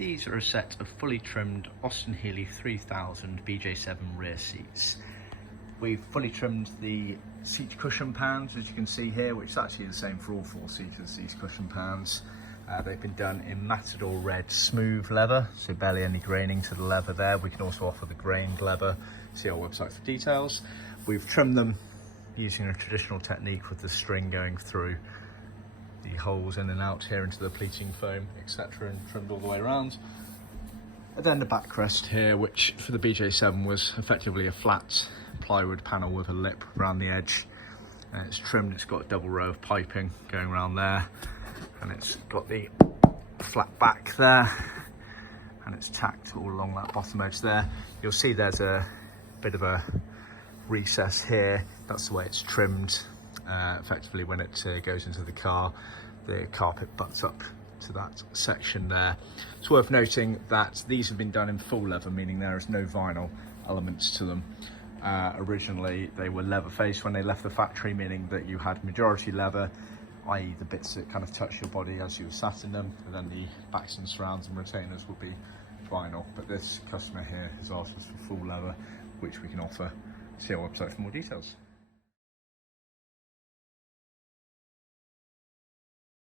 These are a set of fully trimmed Austin Healey 3000 BJ7 rear seats. We've fully trimmed the seat cushion pans, as you can see here, which is actually the same for all four seaters, these cushion pans. They've been done in Matador red smooth leather, so barely any graining to the leather there. We can also offer the grained leather. See our website for details. We've trimmed them using a traditional technique with the string going through the holes in and out here into the pleating foam, etc., and trimmed all the way around. And then the backrest here, which for the BJ7 was effectively a flat plywood panel with a lip around the edge. It's trimmed, it's got a double row of piping going around there, and it's got the flat back there, and it's tacked all along that bottom edge there. You'll see there's a bit of a recess here. That's the way it's trimmed. Effectively, when it goes into the car, the carpet butts up to that section there. It's worth noting that these have been done in full leather, meaning there is no vinyl elements to them. Originally they were leather faced when they left the factory, meaning that you had majority leather, i.e. the bits that kind of touch your body as you were sat in them, and then the backs and surrounds and retainers would be vinyl. But this customer here has asked us for full leather, which we can offer. See our website for more details.